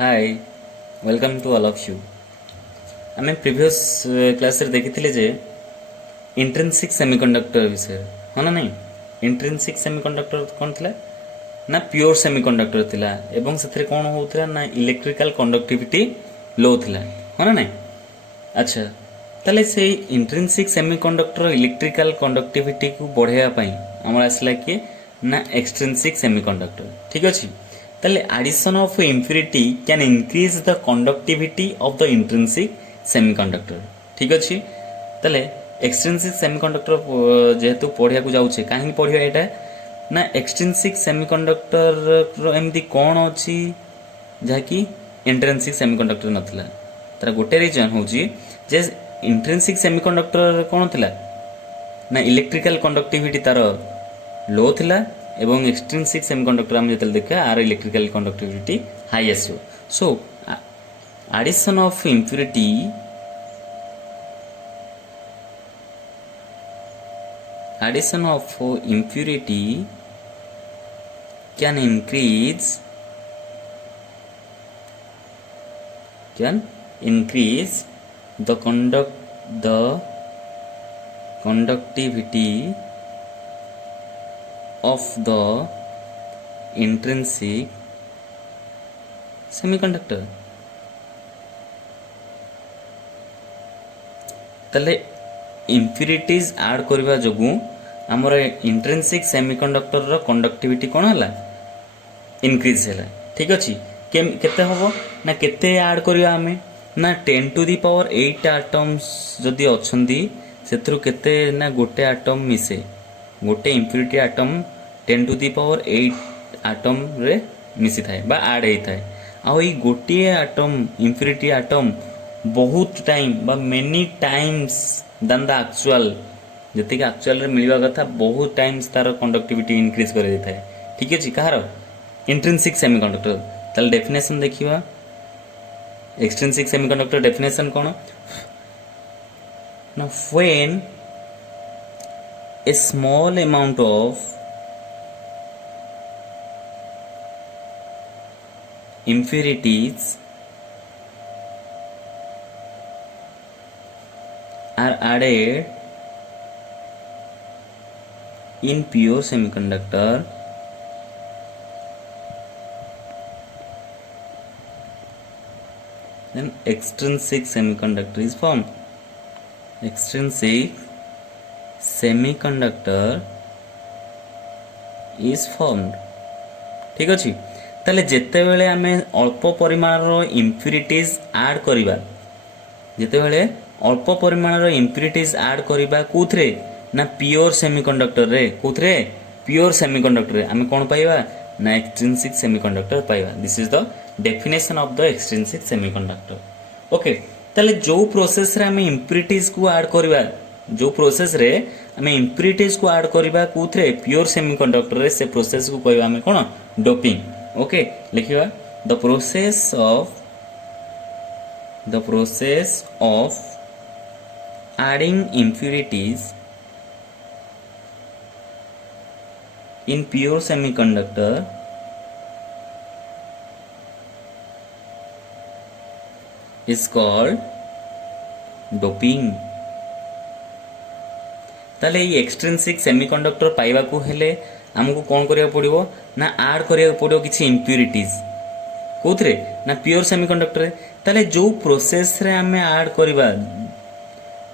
Hi welcome to all of you. आम previous class रे देखी जे इंट्रिंसिक सेमीकंडक्टर विषय हाँ ना नहीं। इंट्रिंसिक सेमीकंडक्टर कौन थिला ना प्योर सेमीकंडक्टर थिला एवं से कौन होता ना इलेक्ट्रिकल कंडक्टिविटी लो थिला हाँ ना नहीं। अच्छा ताले से इंट्रिंसिक सेमीकंडक्टर इलेक्ट्रिकल कंडक्टिविटी को बढ़ावा आमर आसला किए ना एक्सट्रिंसिक सेमीकंडक्टर ठीक अच्छे। ताले addition of impurity can increase the conductivity of the intrinsic semiconductor ठीक अच्छे। ताले एक्सट्रिंसिक सेमीकंडक्टर जेहेतु पढ़िया को जाऊे कहीं पढ़िया यहाँ ना एक्सट्रिंसिक सेमीकंडक्टर एमती कौन अच्छी जहाँकि इंट्रिंसिक सेमीकंडक्टर नथिला तार गोटे रिजन हूँ जे इंट्रिंसिक सेमीकंडक्टर कौन थिला ना इलेक्ट्रिकल कंडक्टिविटी तार लो थिला एवं एक्सट्रिंसिक सेमीकंडक्टर हम जो देखा आर इलेक्ट्रिकल कंडक्टिविटी हाई आसो। So addition of impurity can increase the conductivity of the intrinsic semiconductor। तले इम्प्यूरिटीज ऐड करबा जोगु हमर इंट्रिंसिक सेमीकंडक्टर रो कंडक्टिविटी कोन हला इंक्रीज हला ठीक अछि। केते होबो ना केते ऐड करिया हमें ना 10 टू दी पावर 8 एटम्स जदि अछंदी सेथरु केते ना गोटे एटम मिसे गोटे impurity atom 10 to the power 8 atom रे मिसी थाए बा ऐड हेई थाए आ ई गोटे एटम इम्प्यूरिटी एटम बहुत टाइम बा many times than the actual जति एक्चुअल रे मिलवा कथा बहुत टाइम्स तार कंडक्टिविटी इंक्रीज कर देता है ठीक अछि। कहार इंट्रिंसिक सेमीकंडक्टर ताल डेफिनेशन देखिबा एक्सट्रिंसिक सेमीकंडक्टर डेफिनेशन कोन ना when a small amount of impurities are added in pure semiconductor then extrinsic semiconductor is formed। extrinsic semiconductor is formed ठीक अच्छे। ताले जेते बेले आमे अल्प परिमाण रो इम्प्यूरिटीज ऐड करिबा जेते बेले अल्प परिमाण रो इम्प्यूरिटीज ऐड करिबा कोथरे ना प्योर सेमीकंडक्टर रे कोथरे प्योर सेमीकंडक्टर रे आमे कोन पाइबा ना एक्सट्रिंसिक सेमीकंडक्टर पाइबा। This is the definition of the extrinsic semiconductor okay. ताले जो प्रोसेस रे आमे इम्प्यूरिटीज को ऐड करिबा जो प्रोसेस रे हमें इम्प्यूरिटीज को ऐड करबा कोथरे प्योर सेमीकंडक्टर रे से प्रोसेस को कहबा हमें कोन डोपिंग ओके। लिखिबा the process of adding impurities in pure semiconductor is called doping. ताले ये एक्सट्रिंसिक सेमीकंडक्टर पाइबा को हेले हमको कौन करिया पड़िबो ना ऐड करिया पड़िबो किछि इम्प्यूरिटीज कोथरे ना प्योर सेमीकंडक्टर। ताले जो प्रोसेस रे हमें ऐड करबा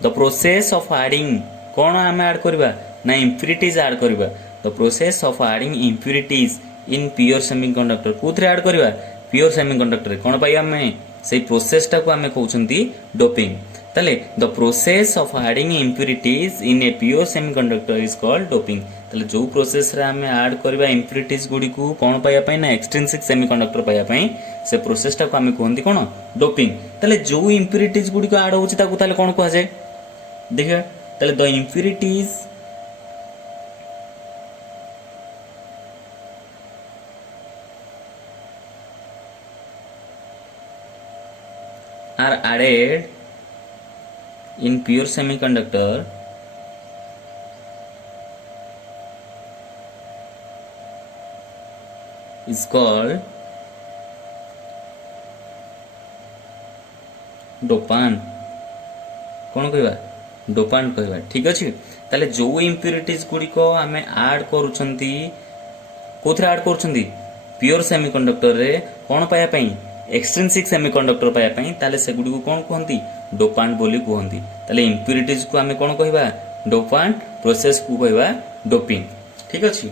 द प्रोसेस ऑफ एडिंग कौन हमें ऐड करबा ना इम्प्यूरिटीज ऐड करबा the process of adding impurities in pure semiconductor कोथरे ऐड करबा प्योर सेमीकंडक्टर कौन पाइबा हमें से प्रोसेस टा को हमें कहउछंती डोपिंग। ताले the process of adding impurities in a pure semiconductor is called doping. ताले जो प्रोसेस रे हमें ऐड करबा इम्प्यूरिटीज गुडी को कोन पाया पई ना एक्सट्रिंसिक सेमीकंडक्टर पाया पई से प्रोसेस टा को हमें कहंती कोन डोपिंग। ताले जो इम्प्यूरिटीज गुडी को ऐड होची ताको ताले कोन कहै जाय देखिया। ताले the impurities are added in pure semiconductor is called डोपांट कौन कहवा डोपांट कहवा ठीक अच्छे ताले जो इम्प्यूरिटीज गुड़िक आम आड करुँच कौन आड कर प्योर सेमीकंडक्टर रे कौन पायापाई एक्सट्रिंसिक सेमीकंडक्टर पायापाई ताले से गुड़ी को कौन कहती डोपांट बोली कहती ताले इम्प्यूरिटीज को आम कौन कहवा डोपांट प्रोसेस को कहवा डोपिंग ठीक अच्छे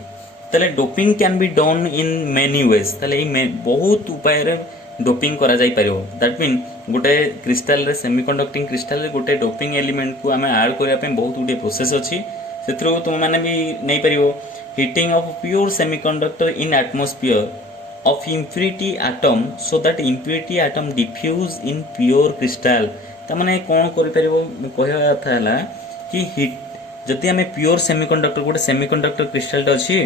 ताले doping can be done in many ways ताले बहुत उपाय रे डोपिंग करा जाई परियो दैट मीन गोटे क्रिस्टाल रे सेमीकंडक्टिंग क्रिस्टाल रे गोटे डोपिंग एलिमेंट को आम ऐड करिया पे बहुत गुटे प्रोसेस अछि सेथरो तुम माने भी नै परियो heating of pure semiconductor in atmosphere of impurity atom so that impurity atom diffuse in pure crystal ता माने कोन करि परियो कहया था हला कि हीट जदि आम प्योर सेमीकंडक्टर गोटे सेमीकंडक्टर क्रिस्टाल अछि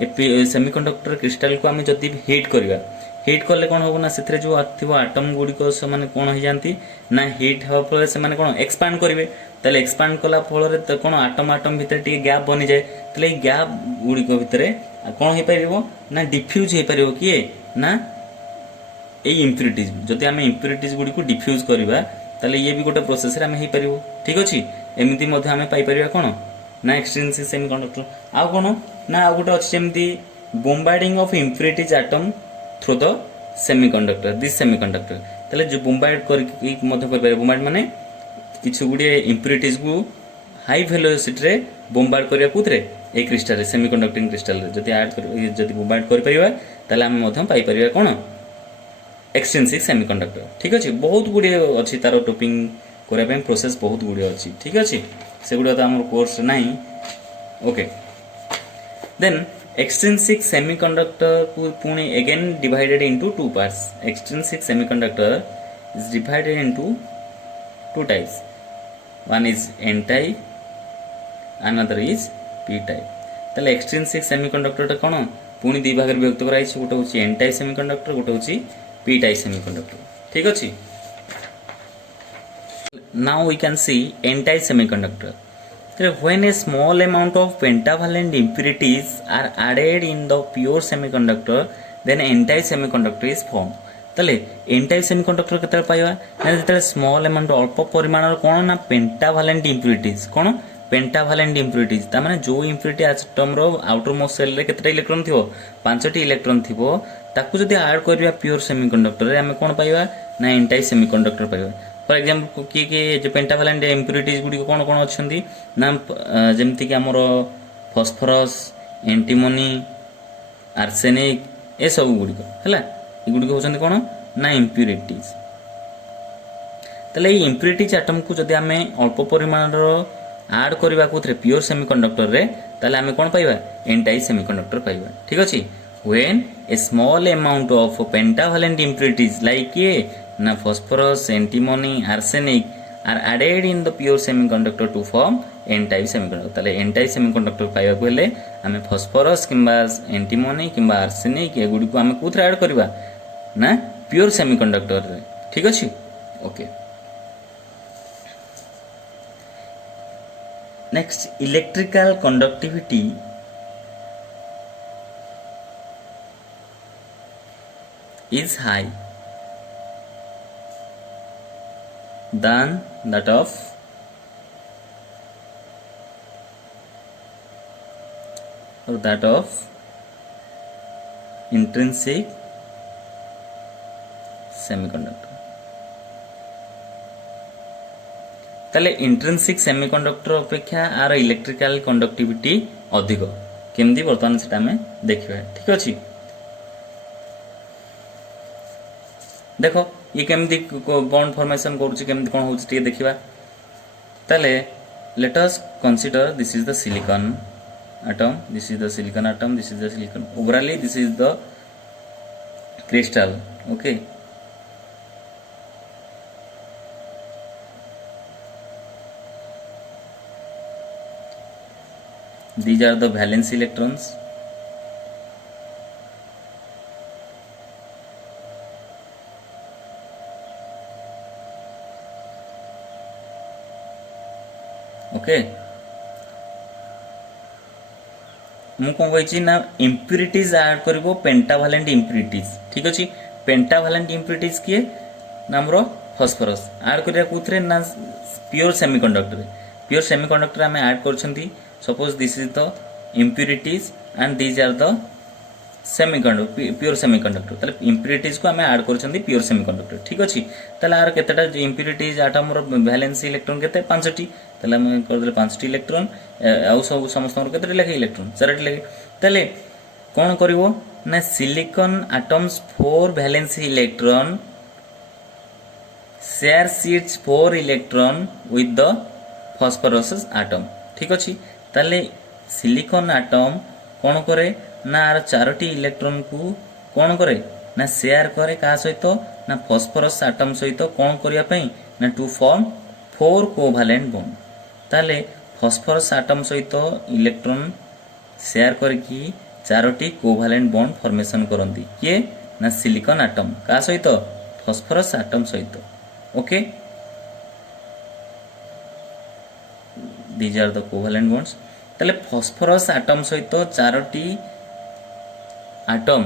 ए सेमीकंडक्टर क्रिस्टाल को आम जदि हीट करबा हिट कले कौन हम ना से जो थी आटम गुड़िक से कौन हो जाती ना हिट हवा फल से कौन एक्सपांड करेंगे तेल एक्सपांड कला फल कौन आटम आटम भितर टे गैप बनी जाए तेल गैप गुड़िक भितर कौन हो पार ना डिफ्यूज हो पार किए ना ये इम्प्यूरिटीज जदि आम इम्प्यूरिटीज गुड़ी को डिफ्यूज करवा ताले ये भी गोटे प्रोसेस रे आम हो पार ठीक अच्छे एमती आम पाइपर कौन ना एक्सट्रिंसिक सेमीकंडक्टर आउ कौन ना आउ गोटे अच्छे जमी bombarding of impurities atom through the semiconductor this semiconductor ताले जो बोम्बार्ड करके मध्य कर पारे बोम्बार्ड माने किछु गुडे इम्प्यूरिटीज को हाई वेलोसिटी रे बोम्बार्ड करिया कुतरे ए क्रिस्टल रे सेमीकंडक्टिंग क्रिस्टल रे जदि ऐड कर जदि बोम्बार्ड कर परिबा ताले हम मध्य पाई परिबा कोन एक्सट्रिंसिक सेमीकंडक्टर ठीक अछि बहुत गुडे अछि तारो टॉपिंग करे पे प्रोसेस बहुत गुडे अछि ठीक अछि से गुडा तो हमर कोर्स नाही ओके देन extrinsic semiconductor को Pune again divided into two parts extrinsic semiconductor is divided into two types one is n type another is p type ताले extrinsic semiconductor टा कोन पुणी दी भाग रे विभक्त कराई छै गोटे होची n type semiconductor गोटे होची p type semiconductor ठीक अछि now we can see n type semiconductor when a small amount of pentavalent impurities are added in the pure semiconductor then n-type semiconductor is formed तले n-type semiconductor केते पाइबा ना जेते small amount अल्प परिमाण कोन ना पेंटाभालेंट इम्प्यूरिटीज कोन पेंटाभालेंट इम्प्यूरिटीज ता माने जो इम्प्यूरिटी एटम रो आउटर मोस्ट सेल रे केते इलेक्ट्रॉन थिबो 5टी इलेक्ट्रॉन थिबो ताकू जदी ऐड करबा प्योर सेमीकंडक्टर रे हमें कोन पाइबा ना n-type semiconductor पाइबा फॉर एग्जांपल कि जो पेंटाभालेंट इम्प्यूरिटीज गुडी कोन कोन अछंती ना जेमति कि हमरो फास्फोरस एंटीमोनी आर्सेनिक ए सब गुडी हला ए गुडी होछंती कोन ना इम्प्यूरिटीज तले ए इम्प्यूरिटीज एटम को जदी हमें अल्प परिमाण रो ऐड करबा कोथरे प्योर सेमीकंडक्टर रे ताले हमें कोन पाइबा n-type semiconductor पाइबा ठीक अछि when a small amount of pentavalent impurities like na phosphorus antimony arsenic are added in the pure semiconductor to form n-type semiconductor tale n-type semiconductor पाइबा को हेले हमें phosphorus किंबा antimony किंबा arsenic ए गुडी को हमें कोथरे ऐड करबा ना प्योर सेमीकंडक्टर रे ठीक अछि okay next electrical conductivity is high than that of intrinsic semiconductor ताले इंट्रिंसिक सेमीकंडक्टर अपेक्षा आर इलेक्ट्रिकल कंडक्टिविटी अधिक केमदी वर्तमान सेटा में देखिबा ठीक अछि देखो ये केमदी बॉन्ड फॉर्मेशन करूची केमदी कोन होची टे देखिबा ताले let us consider this is the silicon atom this is the silicon atom this is the silicon overally this is the crystal okay these are the valence electrons okay मु कौन कही ना impurities add करिवो पेंटाभालेंट impurities ठीक अछि पेंटाभालेंट impurities किए नामरो phosphorus add करिया कोथरे ना प्योर सेमीकंडक्टर आम ऐड करछंती suppose this is the impurities and these are the semiconductor pure semiconductor ताले इम्प्यूरिटीज को आमे ऐड करछंती प्योर सेमीकंडक्टर ठीक अछि ताले आर केतेटा इम्प्यूरिटीज आटम रो वैलेंस इलेक्ट्रॉन केते 5टी ताले हम कर देले 5टी इलेक्ट्रॉन आ सब समस्त केते लेखे इलेक्ट्रॉन 4टी लेखे ताले कोन करिवो ना silicon atoms 4 valence electron shares its 4 electron with the phosphorus atom ठीक अछि ताले सिलिकॉन एटम कोन करे ना आर 4टी इलेक्ट्रॉन को कोन करे ना शेयर करे का सहित ना फॉस्फोरस एटम सहित कोन करिया पई ना टू फॉर्म 4 कोवैलेंट बॉन्ड ताले फॉस्फोरस एटम सहित इलेक्ट्रॉन शेयर करकी 4टी कोवैलेंट बॉन्ड फॉर्मेशन करंती के ना सिलिकॉन एटम का सहित फॉस्फोरस एटम सहित okay these are the covalent bonds ताले फॉस्फोरस एटम सहित 4टी एटम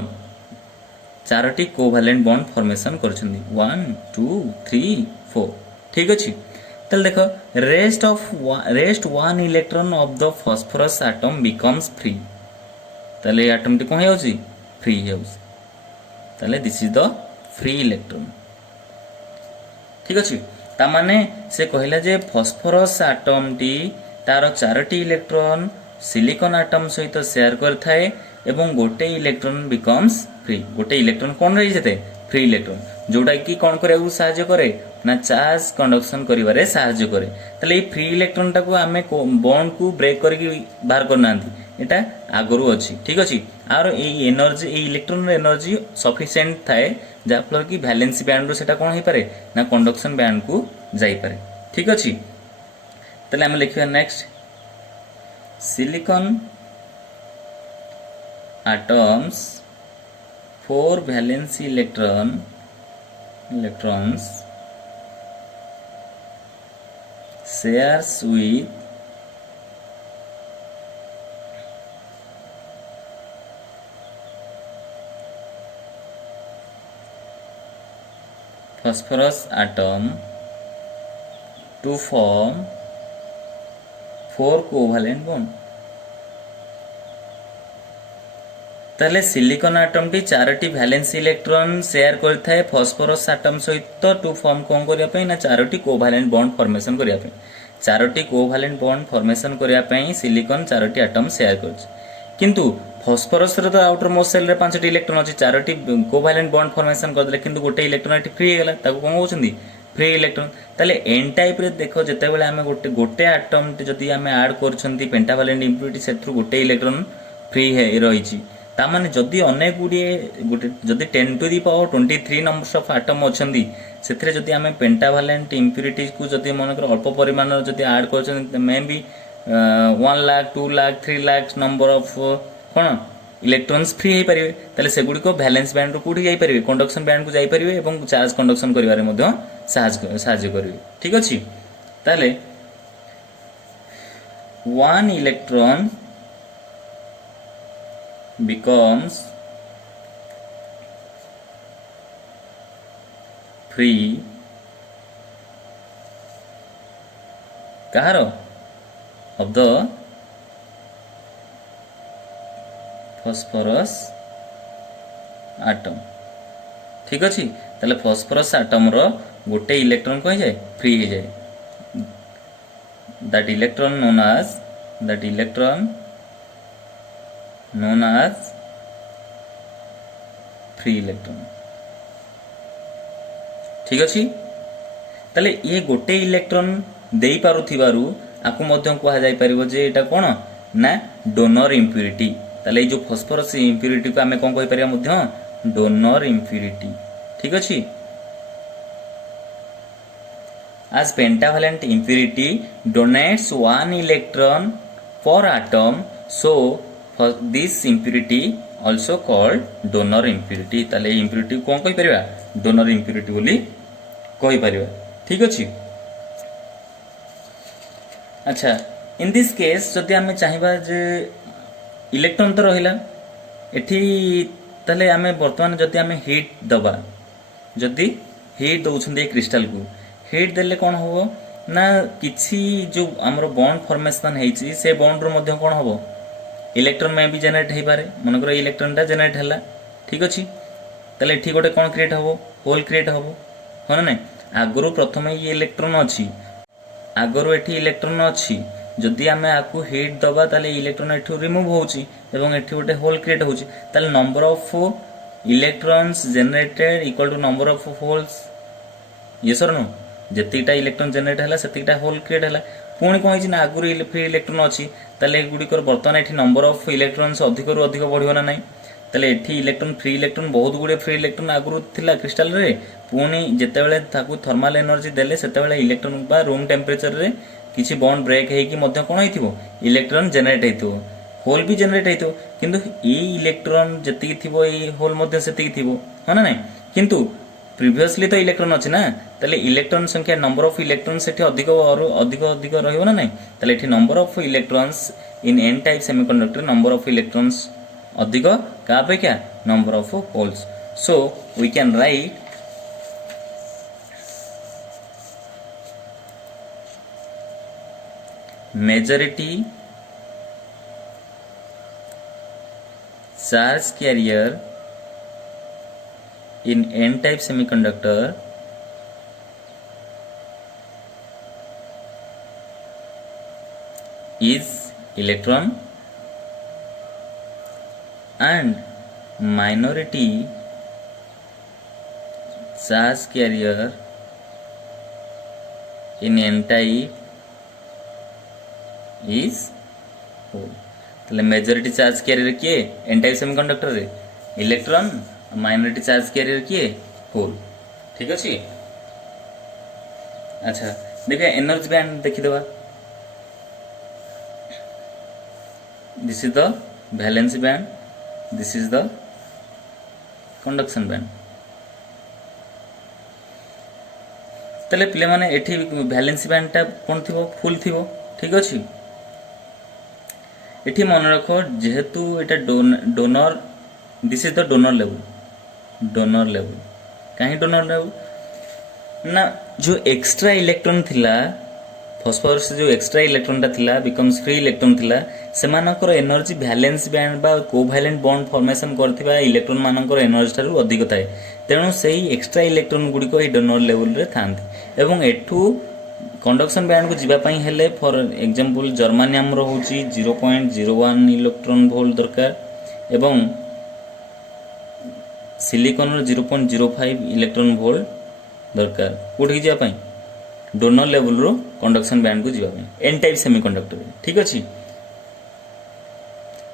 4टी कोवैलेंट बॉन्ड फॉर्मेशन करछंदी 1 2 3 4 ठीक अछि तल देखो rest 1 electron of the phosphorus atom becomes free तले एटम टी कोन हेउची फ्री हेउची तले this is the free electron ठीक अछि ता माने से कहिला जे फॉस्फोरस एटम टी तार 4टी इलेक्ट्रॉन सिलिकॉन एटम सहित शेयर करथाए एवं गोटे इलेक्ट्रॉन बिकम्स फ्री गोटे इलेक्ट्रॉन कोन रही जेते फ्री इलेक्ट्रॉन जोटा कि कोन करे सहाय्य करे ना चार्ज कंडक्शन करिवारे सहाय्य करे तले फ्री इलेक्ट्रॉन टा को हमें बॉन्ड को ब्रेक करके बाहर करनांती एटा आगरु अछि ठीक अछि आरो ए एनर्जी ए इलेक्ट्रॉन एनर्जी सफिशिएंट थाए जा फल कि वैलेंसी बैंड रो सेटा कोन हे पारे ना कंडक्शन बैंड को जाई पारे ठीक अछि तले हम लिखिया next silicon atoms 4 valence electrons shares with phosphorus atom to form 4 covalent bond ताले सिलिकॉन एटम टी 4टी वैलेंस इलेक्ट्रॉन शेयर करथाय फॉस्फोरस एटम सहित टू फॉर्म कोन करिया पई ना 4टी कोवैलेंट बॉन्ड फॉर्मेशन करिया पई 4टी कोवैलेंट बॉन्ड फॉर्मेशन करिया पई सिलिकॉन 4टी एटम शेयर करछ किंतु फॉस्फोरस रो तो आउटर मोस्ट शेल रे 5टी इलेक्ट्रॉन अछि 4टी कोवैलेंट बॉन्ड फॉर्मेशन कर देले किंतु गोटे इलेक्ट्रॉन एटी फ्री गेला ताको कोन होचंदी फ्री इलेक्ट्रॉन ताले एन टाइप रे देखो जते बेले हमें गोटे एटम जदी हमें ऐड करछंती पेंटावैलेंट इम्प्यूरिटी सेथु गोटे इलेक्ट्रॉन फ्री है रहिछि तामाने जदि अनेक गुडी गोटे जदि 10 to the power 23 numbers of atom अछंदी सेथरे जदि हमें पेंटावैलेंट इम्प्यूरिटीज को जदि मनकर अल्प परिमाण जदि ऐड करछन may be 1 lakh 2 lakh 3 lakh number of कोन इलेक्ट्रॉन्स फ्री हे परिबे तले सेगुडी को वैलेंस बैंड रो कुडी जाई परिबे कंडक्शन बैंड को जाई परिबे एवं चार्ज कंडक्शन करिवारे मध्ये सहायता करिवे ठीक अछि तले 1 electron becomes free kaharo of the phosphorus atom ठीक अछि तले फॉस्फोरस एटम रो गोटे इलेक्ट्रॉन को जाय फ्री हे जाय that electron known as free electron ठीक अछि तले ये गोटे इलेक्ट्रॉन देई पारुथिबारु आकु मध्य को जाय परिबो जे एटा कोन ना डोनर इम्प्यूरिटी तले जो फॉस्फोरस इम्प्यूरिटी को हमें कोन कहि परिया मध्य डोनर इम्प्यूरिटी ठीक अछि as pentavalent impurity donates 1 electron per atom so for this impurity also called donor impurity ताले impurity कोन कहि परिबा donor impurity बोली कहि परिबा ठीक अछि अच्छा इन दिस केस जदि हमें चाहिबा जे इलेक्ट्रॉन तो रहिला एठी ताले हमें वर्तमान जदि हमें हीट दबा जदि हिट दौरान क्रिस्टाल को हिट देले कौन हम ना किसी जो आमर बॉन्ड फॉर्मेशन होती से बॉन्ड रू कौन हम इलेक्ट्रॉन में भी जेनेरेट हो पारे मनकर इलेक्ट्रॉनटा जेनेरेट है ठीक अच्छे ताले एठी गोटे कौन क्रिएट हम होल क्रिएट हम हाँ ना आगु प्रथम ये इलेक्ट्रॉन अच्छी आगु एठी इलेक्ट्रॉन अच्छी जदि आम आपको हिट दबा ताले इलेक्ट्रॉन एठू रिमूव होची एवं एठी गोटे होल क्रिएट होची ताले number of electrons generated equal to number of holes yes और नो जेतिकटा इलेक्ट्रॉन जनरेट है सेतिकटा होल क्रिएट है पुणी कौन है आगु फ्री इलेक्ट्रॉन अच्छी ताले गुड़िकर बर्तमान एठी नंबर ऑफ इलेक्ट्रॉन्स अधिक रु अधिक बढ़ियो ना नहीं ताले एठी इलेक्ट्रॉन फ्री इलेक्ट्रॉन बहुत गुड़े फ्री इलेक्ट्रॉन आगु थिला क्रिस्टाल रे पुणी जेतेबेले ताकू थर्मल एनर्जी देले सेतेबेले इलेक्ट्रॉन बा रूम टेम्परेचर रे किसी बॉन्ड ब्रेक हेकी मध्य कौन होइथिबो इलेक्ट्रॉन जनरेट हेइथिबो होल भी जनरेट हेइथिबो किंतु ए इलेक्ट्रॉन जति थिबो ए होल मध्य सेति थिबो हाँ ना नहीं किंतु प्रीवियसली तो इलेक्ट्रॉन अच्छी ना ताले इलेक्ट्रॉन संख्या नंबर ऑफ इलेक्ट्रॉन से अधिक अधिक अधिक रहिबो ना नहीं ताले एठी number of electrons in N type semiconductor number of electrons अधिक का अपेक्षा number of holes so we can write majority charge carrier in n-type semiconductor is electron and minority charge carrier in n-type is hole ताले majority charge carrier किए N type semiconductor रे electron minority charge carrier किए hole ठीक अच्छे अच्छा देखिए energy band देखी दवा this is the valency band this is the conduction band ताले पिले माने एठी वैलेंसी बैंड टा कोन थिबो फुल थिबो ठीक अच्छे एठी मन रख जेहेतु एटा donor this is the donor level कहीं डोनर लेवल ना जो एक्स्ट्रा इलेक्ट्रॉन थिला फॉस्फोरस जो एक्स्ट्रा इलेक्ट्रॉन टा थिला बिकम्स फ्री इलेक्ट्रॉन थिला सेमानकर एनर्जी वैलेंस बैंड बा कोवैलेंट बॉन्ड फॉर्मेशन करथिबा इलेक्ट्रॉन मानकर एनर्जी थारु अधिक थाए तेणु सेही एक्स्ट्रा इलेक्ट्रॉन गुडी ए डोनर लेवल रे थांती एवं एठू कंडक्शन बैंड को जीवाई हेले for example germanium रोची 0.01 electron volt दरकार एवं सिलिकॉन 0.05 इलेक्ट्रॉन वोल्ट दरकार कोठी जापाई डोनर लेवल रो कंडक्शन बैंड को जीवाई एन टाइप सेमीकंडक्टर ठीक अच्छे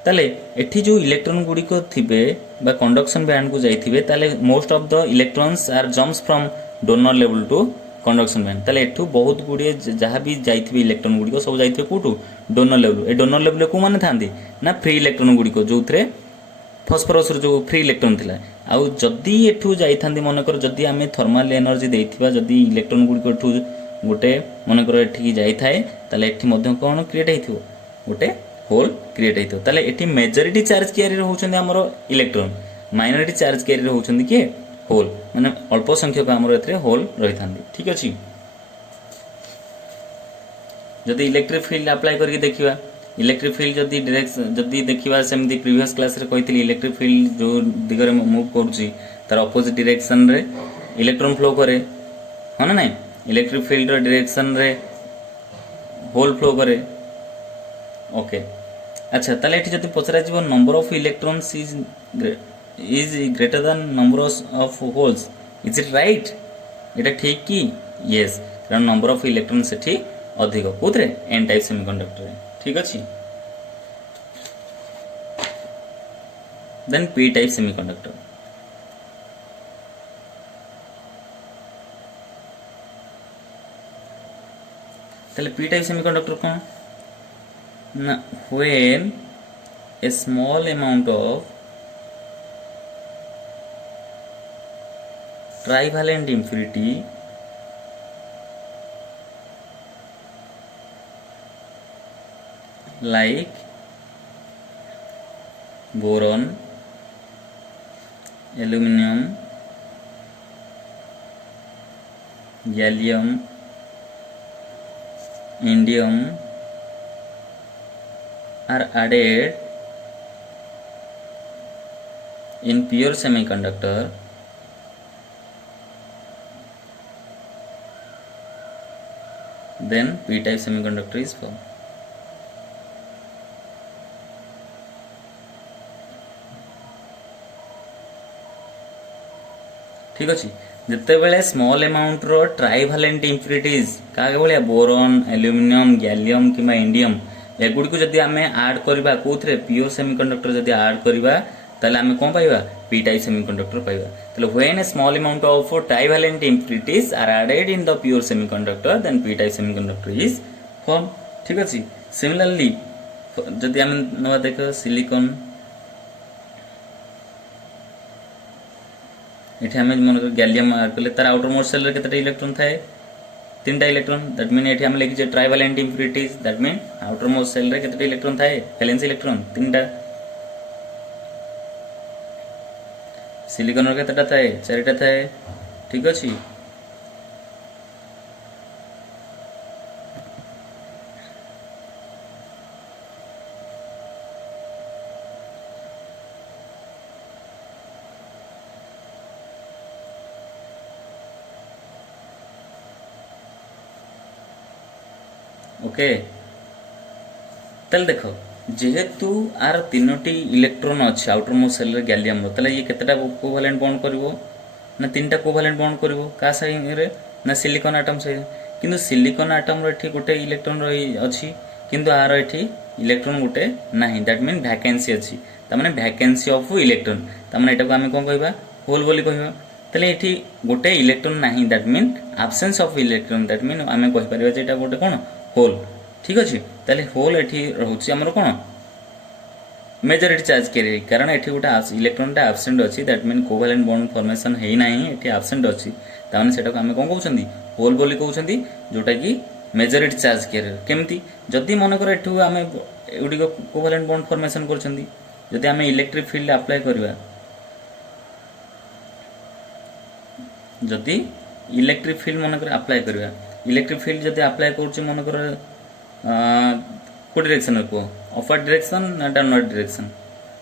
ताले एठी जो इलेक्ट्रॉन गुडी को थिबे बा कंडक्शन बैंड को जाइथिबे ताले most of the electrons are jumps from donor level to conduction band ताले एठू बहुत गुड़े जहाँ भी जाइथिबे इलेक्ट्रॉन गुडी को सब जाइथिबे कोठू डोनर लेवल ए डोनर लेवल को माने थांदी ना फ्री इलेक्ट्रॉन गुडी को जोथरे फॉस्फोरस जो फ्री इलेक्ट्रॉन थिला आउ जदी एठू जाइथांदी मनकर जदी आमे थर्मल एनर्जी देइथिबा जदी इलेक्ट्रॉन गुडी को एठू गोटे मनकर एठी जाई थाए ताले एठी मध्य कोन क्रिएट हेथिबो गोटे होल क्रिएट हेथिबो ताले एठी मेजॉरिटी चार्ज कैरियर होउछन्दी हमरो इलेक्ट्रॉन माइनॉरिटी चार्ज कैरियर होउछन्दी के होल माने अल्प संख्यक आमर एथरे होल रही था ठीक अच्छे जदि इलेक्ट्रिक फील्ड अप्लाई करके देखिबा इलेक्ट्रिक फील्ड जदि डायरेक्शन जदि देखिबा सेमती प्रीवियस क्लास रे कहितली इलेक्ट्रिक फील्ड जो दिगरे मूव करूची तार अपोजिट डायरेक्शन रे इलेक्ट्रॉन फ्लो करे हां ना नहीं इलेक्ट्रिक फील्ड रो डायरेक्शन रे होल फ्लो करे ओके अच्छा ताले एठी जदि पचरा जीव number of electrons is greater than number of holes is it right এটা ठीक की yes कारण नंबर ऑफ इलेक्ट्रॉन सेठी अधिक कोथरे एन टाइप सेमीकंडक्टर ठीक अछि देन पी टाइप सेमीकंडक्टर ताले पी टाइप सेमीकंडक्टर कोन ना when a small amount of trivalent impurity like boron, aluminum, gallium, indium are added in pure semiconductor, then p-type semiconductor is formed. ठीक अच्छे जिते बेले small amount रो trivalent impurities क्या भाया boron aluminium gallium कि indium एगुड़ी को जब आम आड करवा कौन प्योर सेमीकंडक्टर जब आड करवा ताले आम कौन पाइबा पी टाइप सेमीकंडक्टर पाइबा ताले when a small amount of trivalent impurities are added in the pure semiconductor then P type semiconductor is form. ठीक अच्छे सिमिलरली जदि आम नवा देख सिलिकॉन ये आम मन गैलियम आड कले तार आउटर मोस्ट सेल केते इलेक्ट्रॉन थाए 3टा इलेक्ट्रॉन दैट मीन ये आम लिखी trivalent impurities that mean outer most shell केते इलेक्ट्रॉन थाए वैलेंस इलेक्ट्रॉन 3टा सिलिकॉन केतेटा थाए 4टा थाए। ठीक अच्छे ओके तल देखो जेहेतु आर 3टी इलेक्ट्रॉन अच्छे आउटर मोस्ट सेल गैलियम रो ये केतेटा कोवैलेंट बॉन्ड करिवो ना 3टा कोवैलेंट बॉन्ड करिवो का साइरे ना सिलिकॉन एटम से किंतु सिलिकॉन एटम रो एठी गोटे इलेक्ट्रॉन रही अच्छी किंतु आर एठी इलेक्ट्रॉन गोटे नाही दैट मीन वैकेंसी अच्छी त माने वैकेंसी ऑफ इलेक्ट्रॉन त माने एटा को हम कोन कहबा होल बोली कहबा तले एठी गोटे इलेक्ट्रॉन नाही that mean absence of electron that mean आमे कहि परिबा जे एटा गोटे कोन होल। ठीक अच्छे ताले होल एठी रहउछि हमर कोन मेजॉरिटी चार्ज कैरी कारण एठी गोटे इलेक्ट्रॉन टा एब्सेंट अछि that mean covalent bond formation हेइ नाही एठी एब्सेंट अछि ताने सेटा को हम कोन कहउछंदी होल बोली कहउछंदी जोटा कि मेजॉरिटी चार्ज कैरियर केमती जदि मन कर एठू हम एउडी को कोवैलेंट बॉन्ड फॉर्मेशन करछंदी जदि हम इलेक्ट्रिक फील्ड अप्लाई करबा जदि इलेक्ट्रिक फील्ड मन कर अप्लाई करबा इलेक्ट्रिक फील्ड जदि अप्लाई करूछि मन कर को डायरेक्शन को अपवर्ड डायरेक्शन ना डाउनवर्ड डायरेक्शन।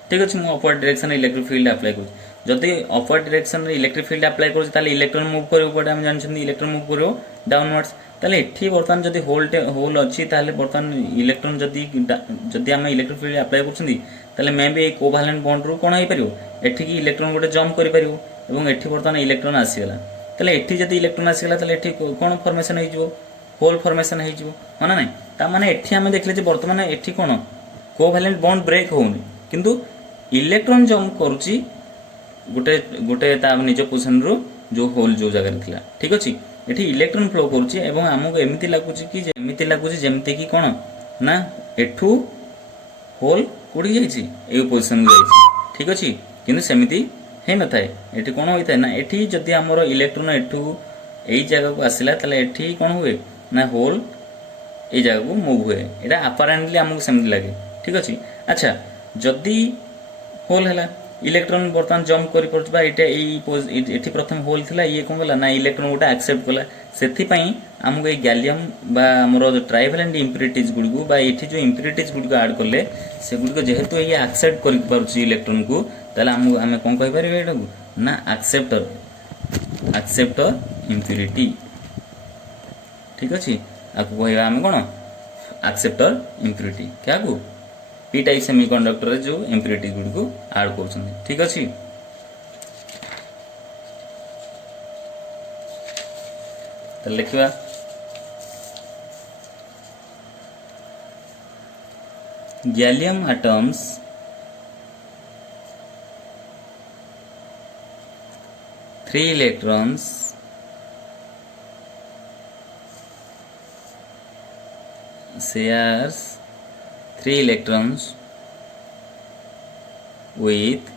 ठीक अछि मु upward direction electric field apply करूछि जदि upward direction electric field apply करूछि ताले इलेक्ट्रॉन मूव करियो पडे हम जानछन्ती इलेक्ट्रॉन मूव करियो डाउनवर्ड्स ताले एठी बर्तन जदि होल अछि ताले बर्तन इलेक्ट्रॉन जदि हम इलेक्ट्रिक फील्ड अप्लाई करछन्ती ताले मे बी कोवैलेंट बॉन्ड रू कोन होई परियो एठी की इलेक्ट्रॉन गोटे जंप करि परियो एवं एठी बर्तन इलेक्ट्रॉन आसीगला ताले एठी जदि इलेक्ट्रॉन आसीगला ताले एठी कोन फॉर्मेशन होई जिवो होल फॉर्मेशन होई जिवो माने नै ता माने एठी हम देखले जे वर्तमान एठी कोन कोवैलेंट बॉन्ड ब्रेक होउनी किंतु इलेक्ट्रॉन जंप करूची गोटे गोटे ता निज पोजीशन रो जो होल जो जगह थिला। ठीक अछि एठी इलेक्ट्रॉन फ्लो करूची एवं हमको एमिति लागुची कि एमिति लागुची जेमते कि कोन ना एठू होल कुडी जाईची ए पोजीशन जाईची। ठीक अछि किंतु सेमिति हे न थाए एठी कोन होई थाए ना एठी जदि हमरो इलेक्ट्रॉन एठू एई जगह को आसिला तले एठी कोन हुए ना होल ए जगह को मूव हुए एटा अपेरेंटली हमको सेमति लागे। ठीक अछि अच्छा जदि होल हैला इलेक्ट्रॉन बर्तमान जंप करि परबा एटा एठी प्रथम होल थिला ये कोन गला ना इलेक्ट्रॉन गोटा एक्सेप्ट कला सेथि पई हमको ए गैलियम बा हमरो ट्राइवैलेंट इम्प्यूरिटीज गुडगु बा एठी जो इम्प्यूरिटीज गुडगु ऐड करले से गुडगु जेहेतु ये एक्सेप्ट करि परछि इलेक्ट्रॉन को ताले हम कोन कहि परिबे एटा को ना एक्सेप्टर इम्प्यूरिटी। ठीक अछि आपको कहबा हम कोन एक्सेप्टर इम्प्यूरिटी क्या को पी टाइप सेमीकंडक्टर जो इम्प्यूरिटी गुडको ऐड करछन। ठीक अछि त लिखवा gallium atoms three electrons shares 3 electrons with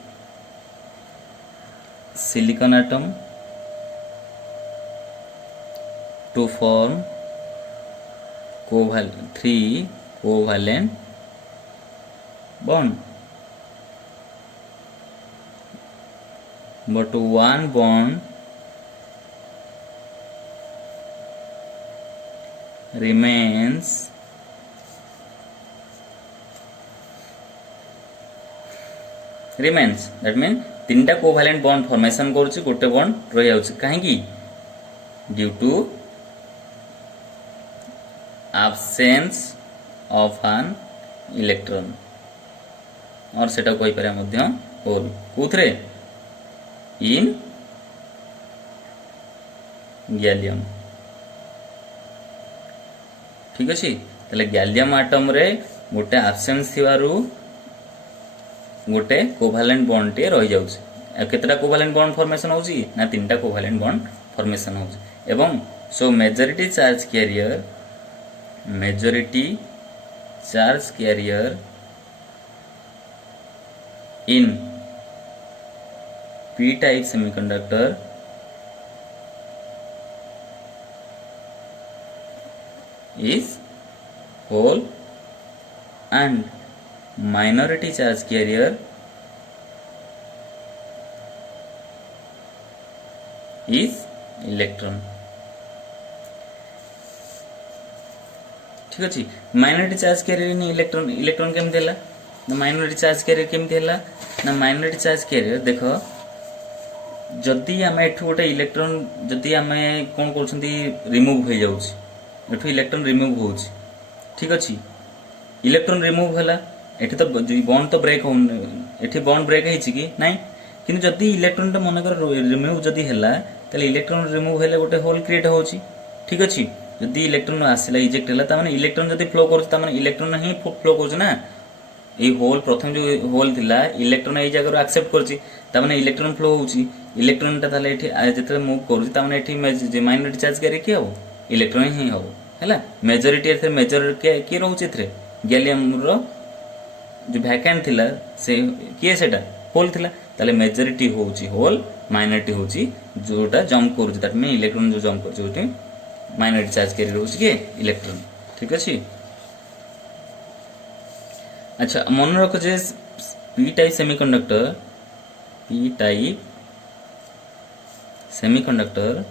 silicon atom to form 3 covalent bond, but one bond remains that mean तीनटा कोवैलेंट बॉन्ड फॉर्मेशन करूची गोटे बॉन्ड रही जाउची काहेकि due to absence of an electron और सेटा कोई पारे मध्य होल कोथरे इन गैलियम ठीक अछि तले गैलियम एटम रे गोटे एब्सेंस थिवारु गोटे कोवैलेंट बॉन्ड टे रही जाउछि केतरा कोवैलेंट बॉन्ड फॉर्मेशन होउछि ना तीनटा कोवैलेंट बॉन्ड फॉर्मेशन होउछि एवं सो majority charge career in p-type semiconductor is whole and minority charge carrier is electron ठीक अछि minority charge carrier in electron केमते हला ना माइनॉरिटी चार्ज कैरियर केमते हला ना माइनॉरिटी चार्ज कैरियर देखो जदि आमे एठु गोटे इलेक्ट्रॉन जदि आमे कोन करछंती रिमूव हो जाउछि एठु इलेक्ट्रॉन रिमूव होउछि ठीक अछि इलेक्ट्रॉन रिमूव हला एठी तो बॉन्ड तो ब्रेक होन एठी बॉन्ड ब्रेक हेछि कि नाही किंतु जदि इलेक्ट्रॉन तो मन कर रिमूव जदि हला तले इलेक्ट्रॉन रिमूव हेले गोटे होल क्रिएट होउछि ठीक अछि जदि इलेक्ट्रॉन आसिला इजेक्ट हला त माने इलेक्ट्रॉन जदि फ्लो करूछ त माने इलेक्ट्रॉन ही फ्लो करूछ ना ए होल प्रथम जो होल थिला इलेक्ट्रॉन ए जगह एक्सेप्ट करछि त माने इलेक्ट्रॉन फ्लो होउछि इलेक्ट्रॉन ता ताले एठी जते मूव करूछि त माने एठी माइनॉरिटी चार्ज करे कि हो इलेक्ट्रॉन ही हो हैला मेजॉरिटी एथे मेजर के रहउछि एथे गैलियम रो जो वैकेंट थिला से के सेटा होल थिला ताले मेजॉरिटी होउछि होल माइनॉरिटी होउछि जोटा जंप करूछि दैट मीन इलेक्ट्रॉन जो जंप करूछि ओटे माइनॉरिटी चार्ज कैरियर होउछि के इलेक्ट्रॉन ठीक अछि अच्छा मन रखो J P type semiconductor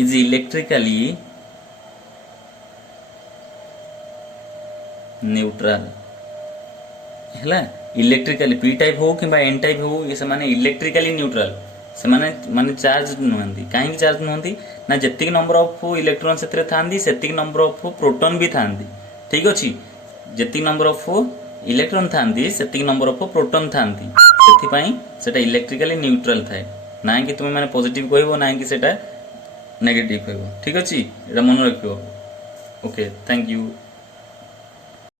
is electrically neutral हैला इलेक्ट्रिकली पी टाइप हो कि एन टाइप हो ये माने इलेक्ट्रिकली न्यूट्रल से माने चार्ज नुहंती काहे चार्ज नुहंती ना जतिक नंबर ऑफ इलेक्ट्रॉन सेतरे थांदी सेतिक नंबर ऑफ प्रोटॉन भी थांदी ठीक अछि जतिक नंबर ऑफ इलेक्ट्रॉन थांदी सेतिक नंबर ऑफ प्रोटॉन थांदी सेति पई सेटा इलेक्ट्रिकली न्यूट्रल थाए ना कि तुम माने पॉजिटिव कहबो ना कि सेटा नेगेटिव कहबो ठीक अछि एटा मन रखियो ओके थैंक यू।